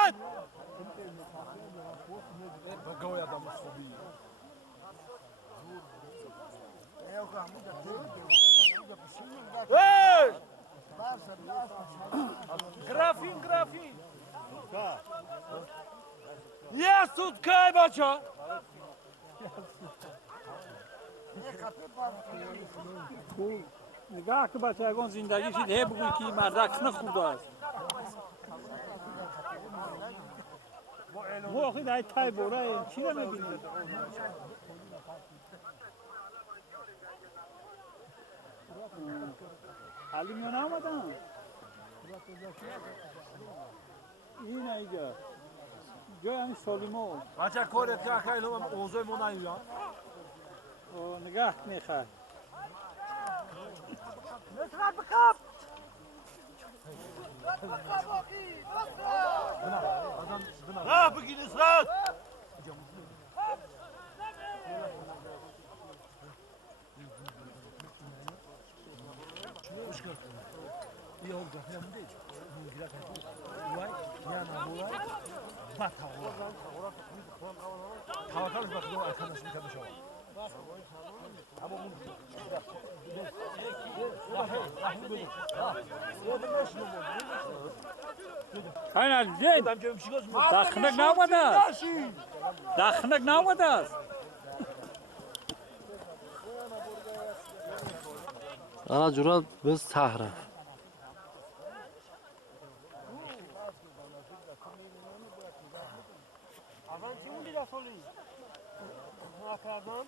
Ahmet! Bagaw adam خوبی. Hey! Grafin. یه سوتکای بچه نگاه که بچه اگه زندگی شد هی بگوی که مردک نخورده است موقعی دایی تای بوره چی رو میبینید؟ حالی میان آمدن این اینجا جای همین سالیمو بچه کارت که خیلی هم اوضاع ما نیویان نگاه میخواه نسخت بخب راه بگی نصرت یه هم جهنم مونده میگیره وای یانا بوای بات توکل بخدا arkadaşım arkadaş ol ama bu خیلی عزیزی دخنک نامده است دخنک نامده است انا جورا بس تحرف اول چی موندی در سالی؟ نکردم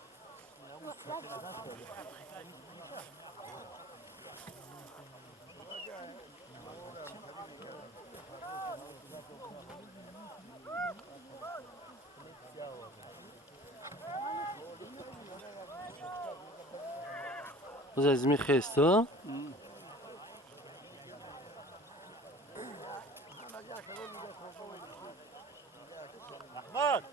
بس از می خسته احمد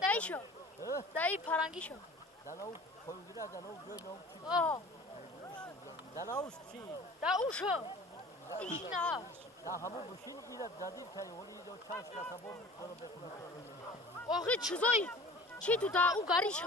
دایی شو دایی پرنگی شو آه داو شو ایشی نه آخه چیزایی چی تو داو گاری شو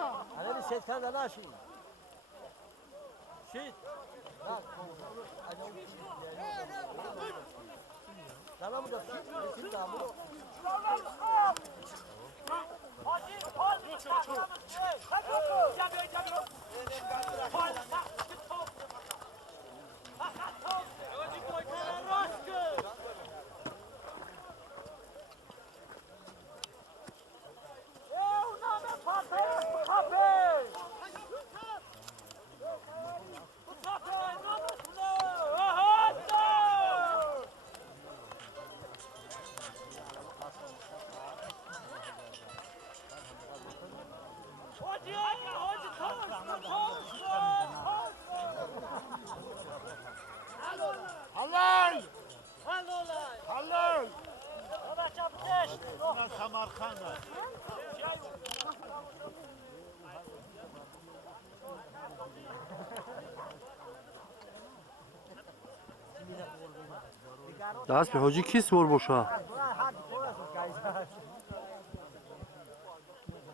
دست به حاجی کیس بر باشه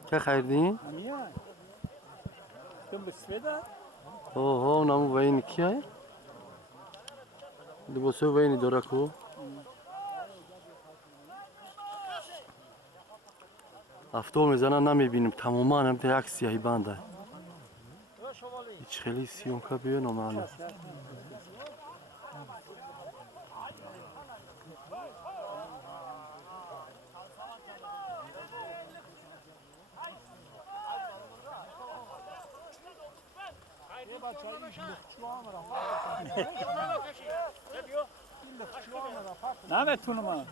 که خریدین؟ همیان کم بسفیده اوه نامو وین کیه؟ لباسه وینی داره کو؟ افتو میزنن نمیبینیم تماما هم تا یک سیاهی بنده هیچ خیلی سیونکا بیه نامعلوم نمیتونم من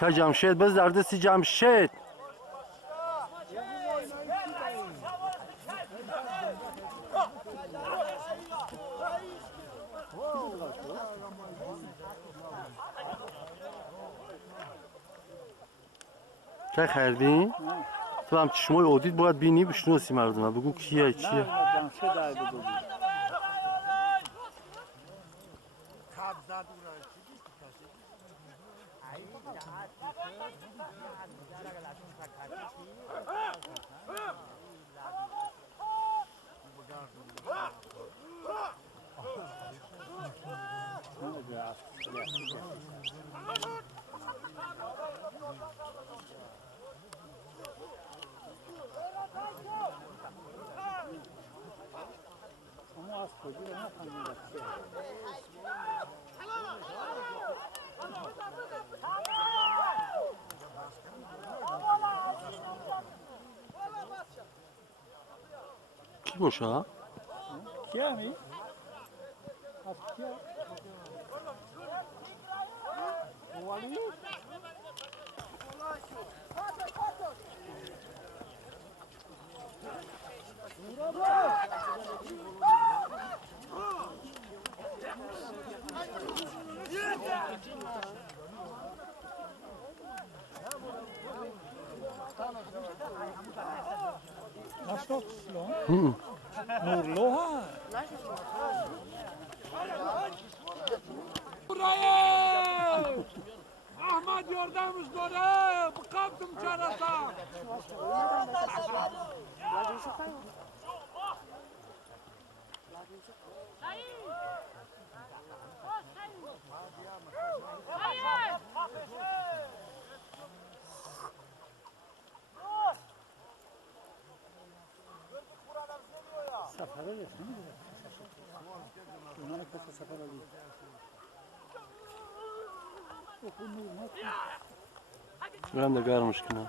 که جمشید بز در دستی جمشید که خریدین؟ تو هم چشمای اودید باید بینی بشناسی مردم بگو کیه چیه نه جمشید در بگو شما از کجا نفهمیدید کی باشه کیه می؟ از کیه؟ والی؟ Hı. Nurluha. احمد یاردمش داره بقبتم چرسا Safara desene mi? Bunlar kasa safara değil. Ben de garmış ki ne.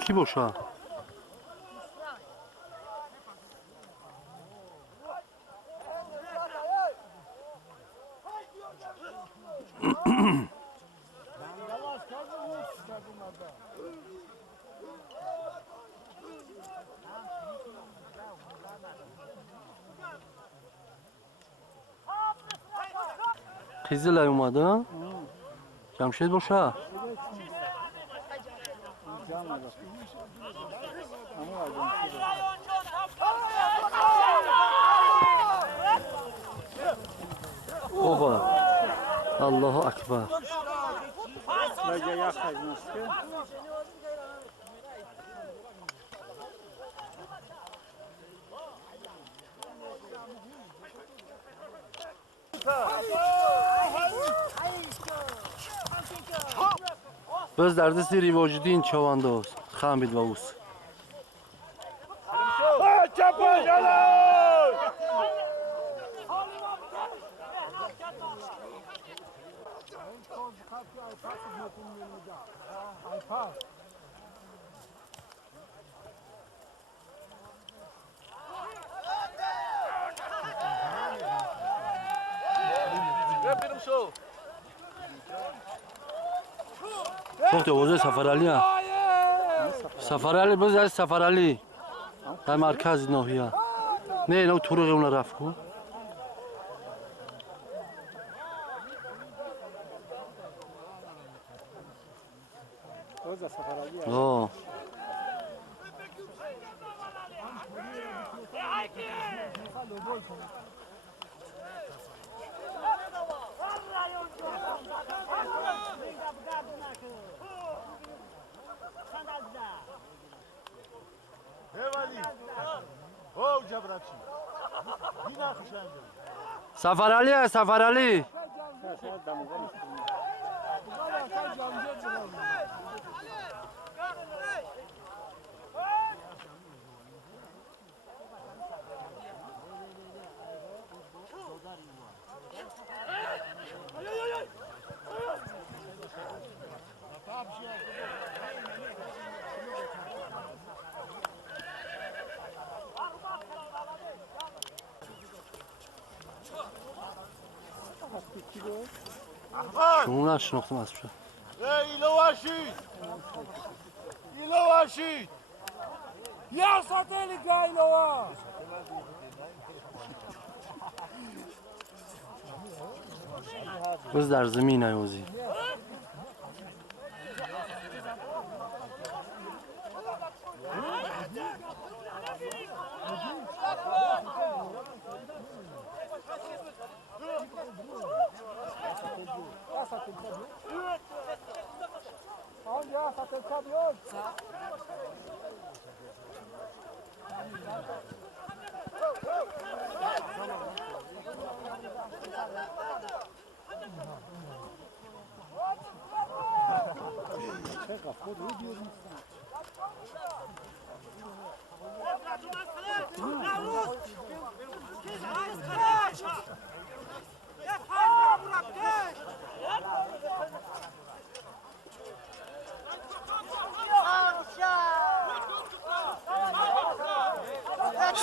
İki boş ha. Kızılay umadı ha? Cemşit boş ha. Oba. Allahu Akbar. Bence yaklaşmış ki. Biz derdi siri vücudin çavanda olsun. Hamid ve us. Çok da Safarali ha. Safarali biz از Safarali. در مرکز ناحیه. نه نه طرق اون رفت کو. Oza Safaralı. آه. Safarali ha Safarali. شما نشناختم از شد. واشید یا ساتلی گایلوا بز در زمین ایوزی یا ساتل کابیون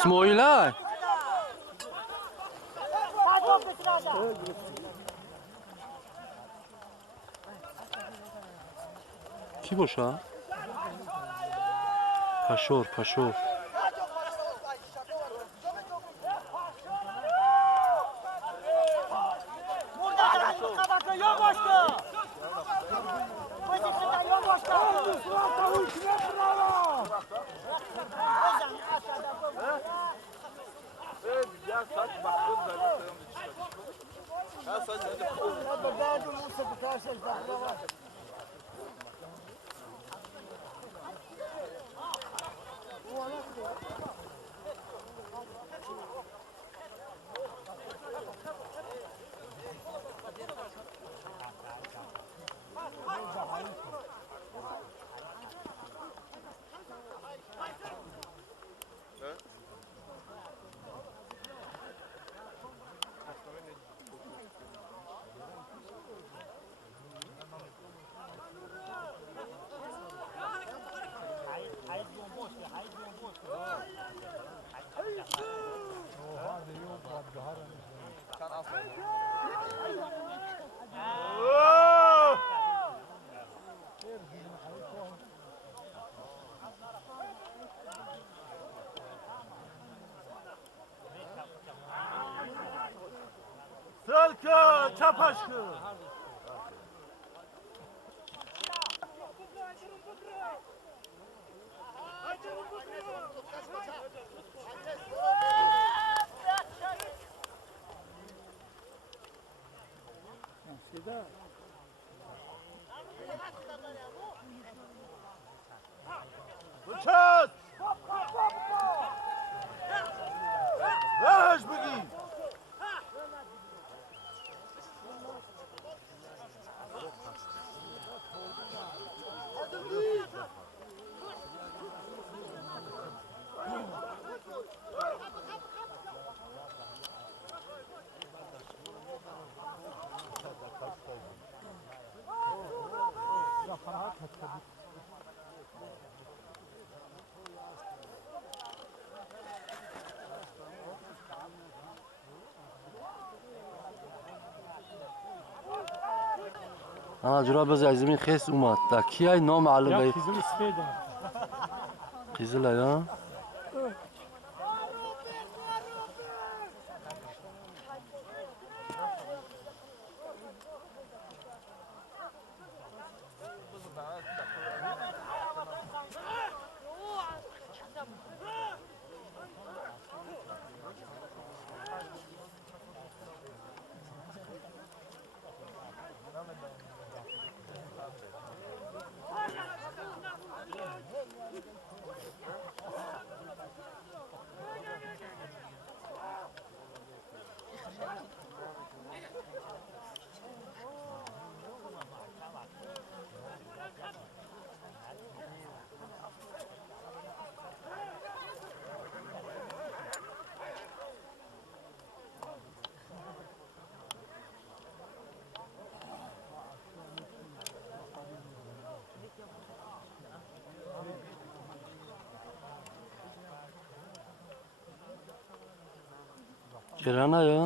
اسماعیلای کی باشه؟ پشور سلکه چپش کن بچست بهش بگی جرا بز از زمین خیس اومد تا کیای نامعلومه خیزل سفیده خیزل یا Kirana ya.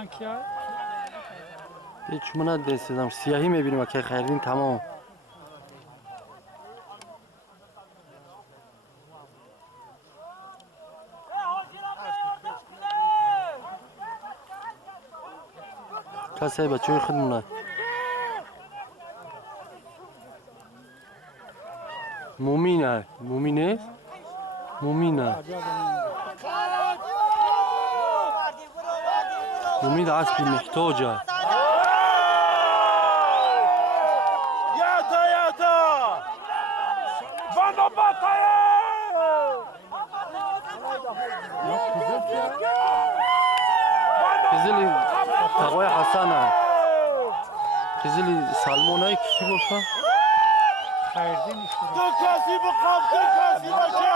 رنگ کرد هیچ چون ندستم سیاهی میبینیم که خریدین تمام کسی بچه خودمونه مومینه مومینه مومینه مومین اصلی محتاجه قزلی تقوی حسنه قزلی سلمان های کی باشه؟ خریدین دو کسی بخواب دو کسی باشه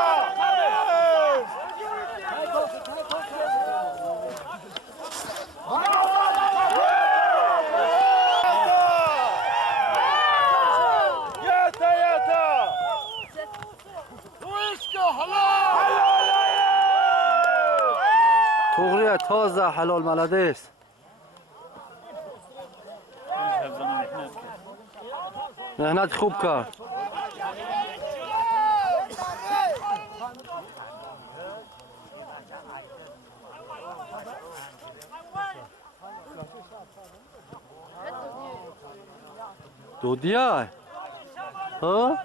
توغریه تازه حلال ملده است مهنت خوب کرد دودیه ها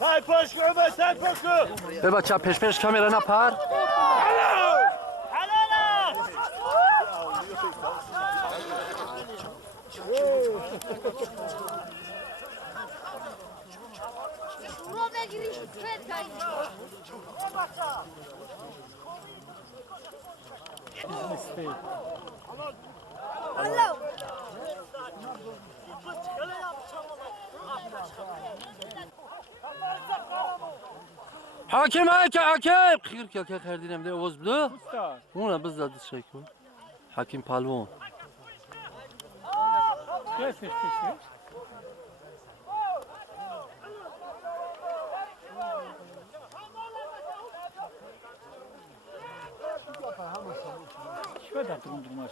های پاش کنم های پاش کنم به بچه پیش کامیرا نپر رو بگیریش فکر کنید حاکم های که حاکم خیر که خریدیم ده اوز بده استاد اونه بزد شکل حکیم پلوان کیفش کشه شده دروندرماش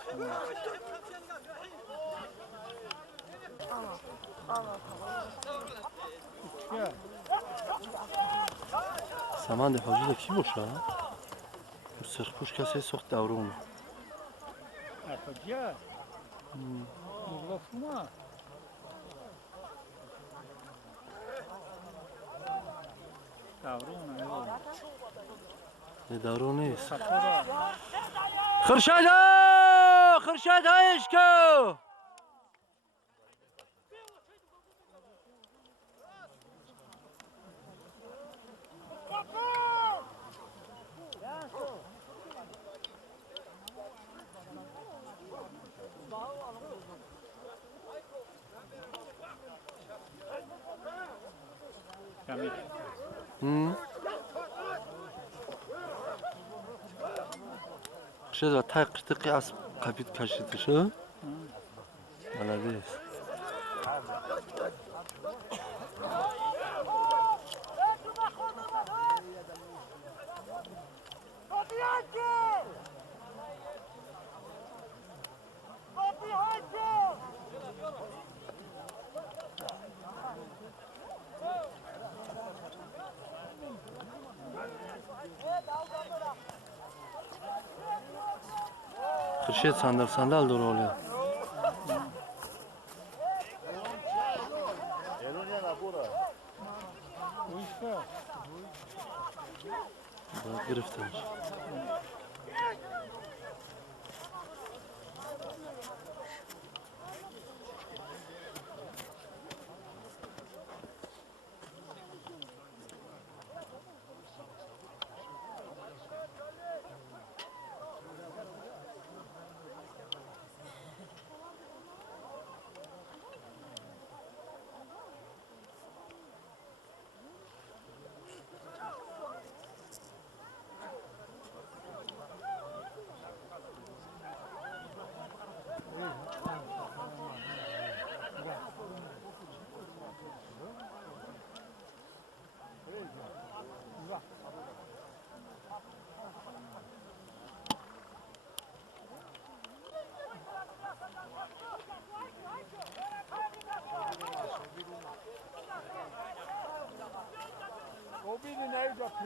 سمند حاجی ده کی باشه؟ سرخپوش کسی سخت دورونه ارتجا مغلوفما دورونه دورون نیست خطره خرشد هایش که کمی خرشد و تای قرتقی از قبید کشیده شد بلده است خرشد صندل دور آله گرفتنش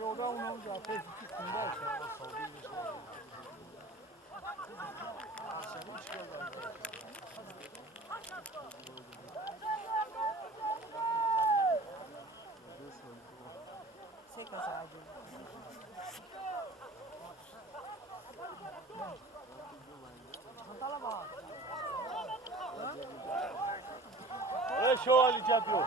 Yoga onu zaten küçük kumda. شوالی جدو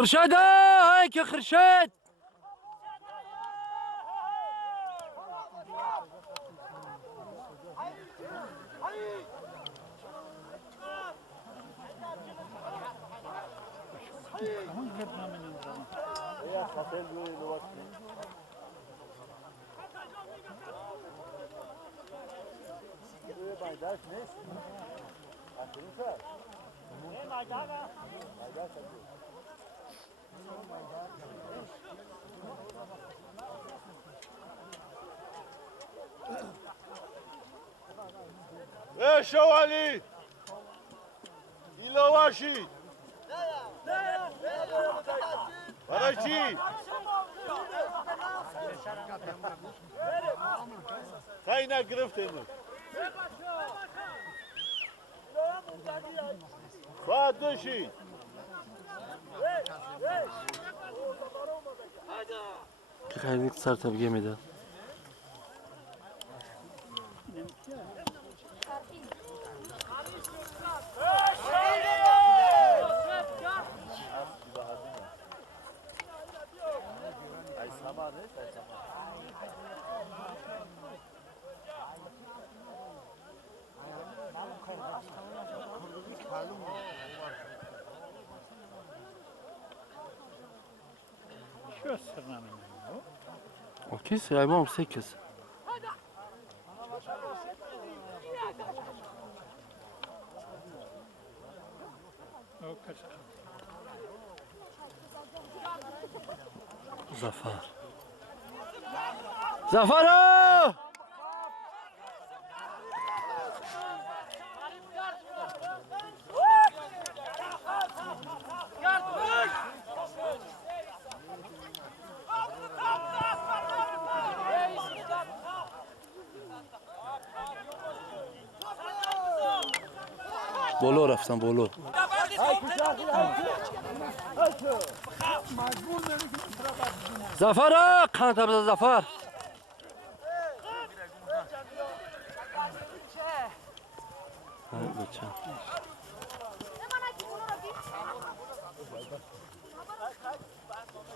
خرشد هاي که خرشد شوالی ایلا باشید برای چی؟ خیلی نگرفته امروز باید داشید که خیلی سر طبیعه میده اوکی سیایبام 8 Zafer. Zafer! بولو رفتم بولو زفر قنات بزن زفر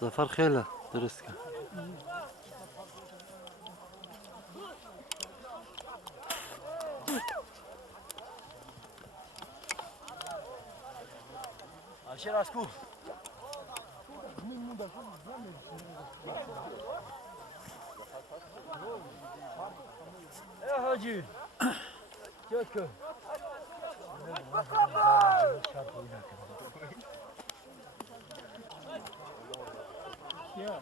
زفر خیلی درست کرد Aşer Asku. Hacı. Çökü. Ya.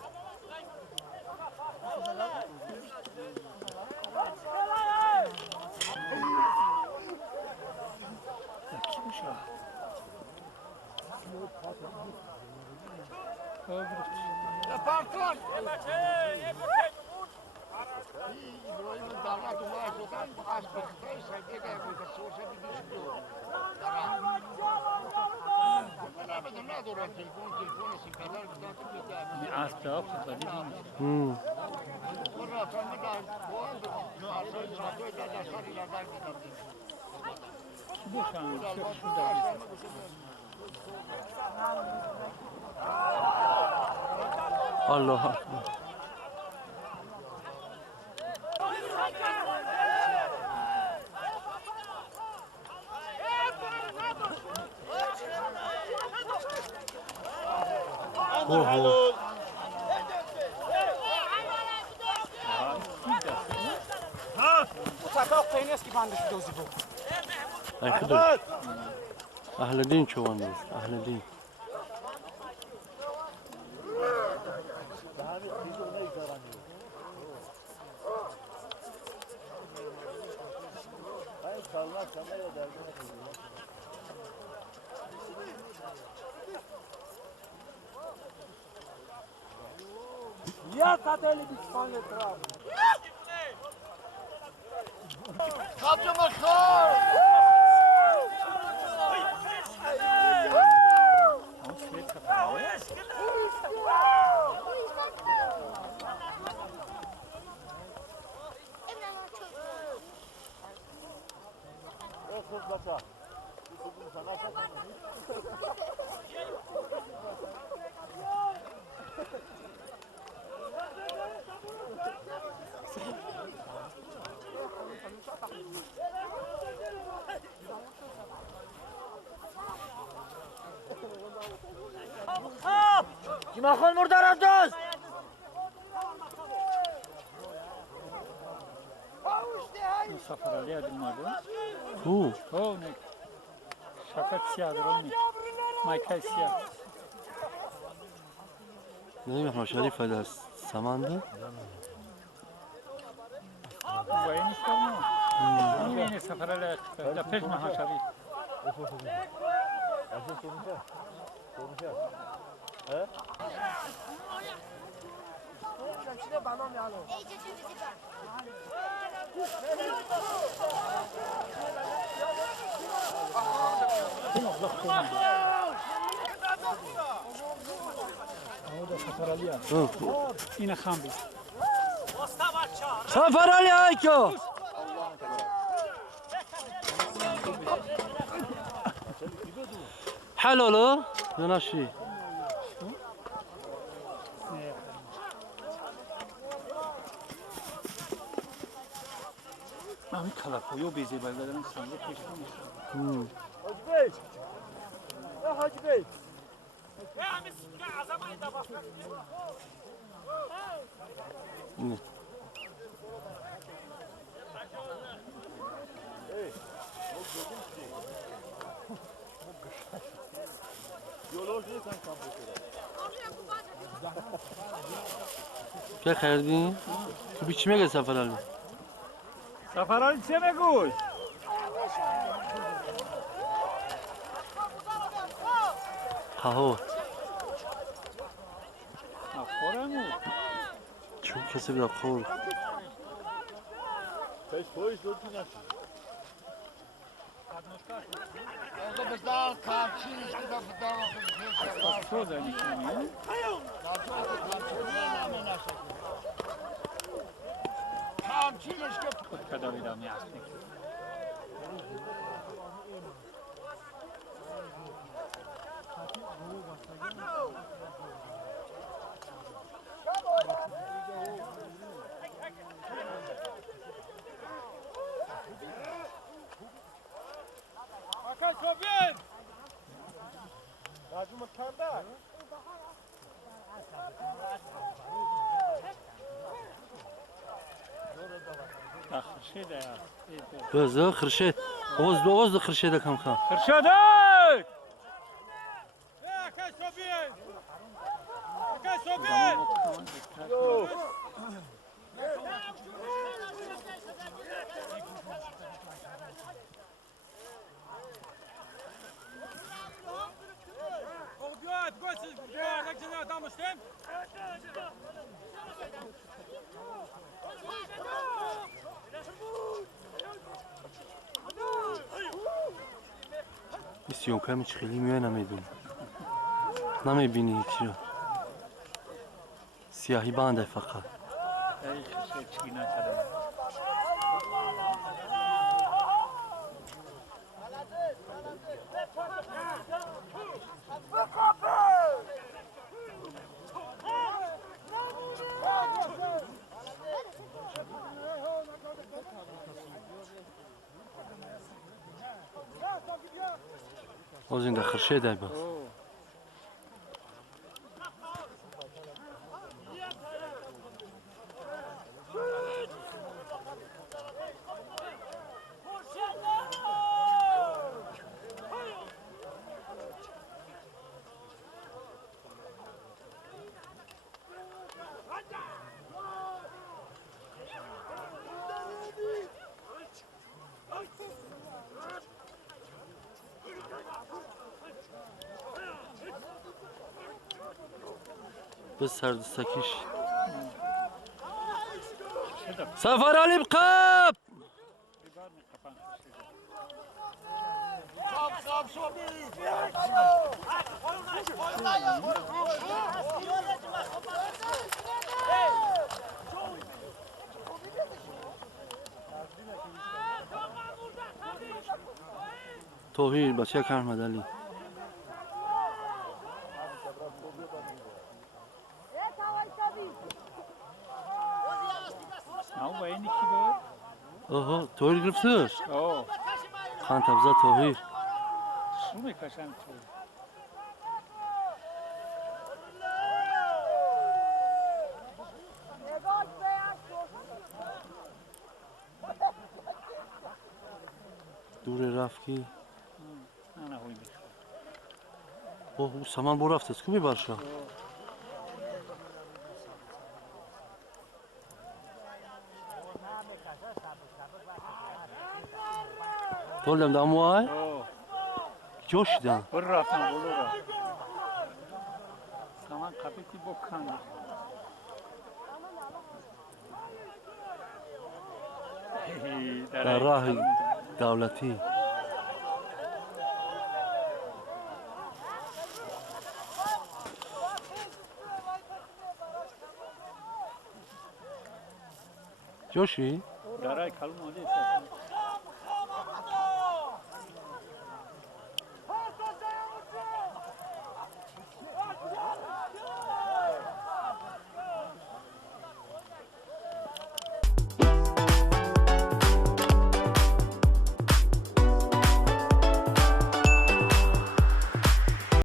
الله اکبر. اوه Uçakak peynesi gibi andesi dozi bu. اخدو اهل دین چوان نیست اهل دین Ya kateli bir tane etrafı. Kimakon murdar abdoz. Safar Ali adımladı. او O ne? Şakat siyahdır o ne? Michael siyah. نمی محمد شریف در سمنده Bu en işte mi? İyi beni Safar Ali ayakta. Da peş Mahmut Şabi. O da Safar Ali ya. Yine Hamdi. سفر علی ایکو حلالو یا نشی Mami kalakoyu bezi belgelerin sandı peşmemiş. Hacı Bey. Ya Hacı Bey. نه که خریدی؟ تو بی چی میگه سفر علی؟ Safar Ali çe meguy? قهوه Aforamu. چون کسی بیاد خور Peş koyuş dörtün Co za nikim? Kada vidam jasnik. Bakın Sofiyen. Racımı tanda. Taxşı da ya. بزه خرشید اوز خرشید کم کم Kırşadık! Bakın Sofiyen. Bakın Sofiyen. Goed, goed, ja, dat je nou dan bestemd. بسیون کمی چه خیلی میوه نمیدون نمیبینی هیچی رو سیاهی بانده فقط Ey kırşa çıkına kadar. باز این داخل شده باز بس سردستکیش سفر علی بقاب توهیر بچه که احمد علی او وینی کی بود؟ اوه توهیر گرفتش اوه خان تبزه توهیر شو میکشن تو دور رفت کی نه هوی میخواد اوه سامان بو رفت است کوبی برشا تولم داموای اوه جوش دام بر رفتم بلو را سامان قبیتی بکن در راه دولتی جوشی درای کلم آده